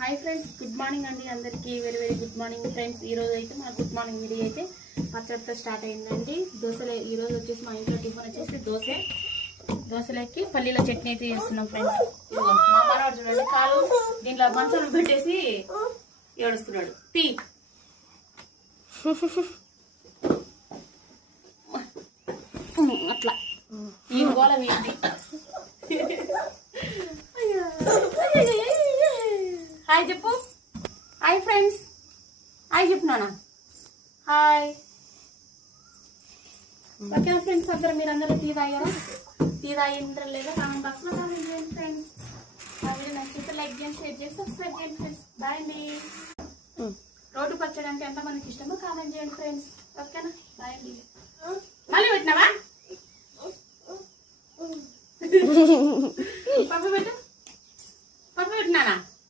Hi friends, good morning అండి అందరికీ. Very very good morning friends. ఈరోజు అయితే మా గుడ్ మార్నింగ్ వీడియో అయితే పచ్చడితో స్టార్ట్ అయిందండి. దోశలు ఈరోజు వచ్చేసి మా ఇంట్లో టిఫిన్ వచ్చేసి దోశలకి పల్లీల చట్నీ అయితే చేస్తున్నాం ఫ్రెండ్స్. ఇదిగో మా మనవాడు చూడండి, కాలు దీంట్లో మంచం పెట్టేసి ఏడుస్తున్నాడు. టీ అట్లా ఈ గోళం ఏంటి. హాయ్ చెప్పు. హాయ్ ఫ్రెండ్స్, హాయ్ చెప్పు నాన్న. హాయ్. ఓకే ఫ్రెండ్స్, అందరూ మీరందరూ టీ తాగారా? టీ తాగింటారా లేదా కామెంట్ బాక్స్ లో కామెంట్ చేయండి ఫ్రెండ్స్. ఆ వీడియో నచ్చితే లైక్ చేయండి, షేర్ చేసి సబ్స్క్రైబ్ చేయండి ఫ్రెండ్స్. బాయ్ అండి. రోడ్డు పచ్చడి అంటే ఎంతమందికి ఇష్టమో కామెంట్ చేయండి ఫ్రెండ్స్. ఓకేనా? బాయ్ అండి. మళ్ళీ పెట్టినావా? పప్పు పెట్టు, పప్పు పెట్టినానా?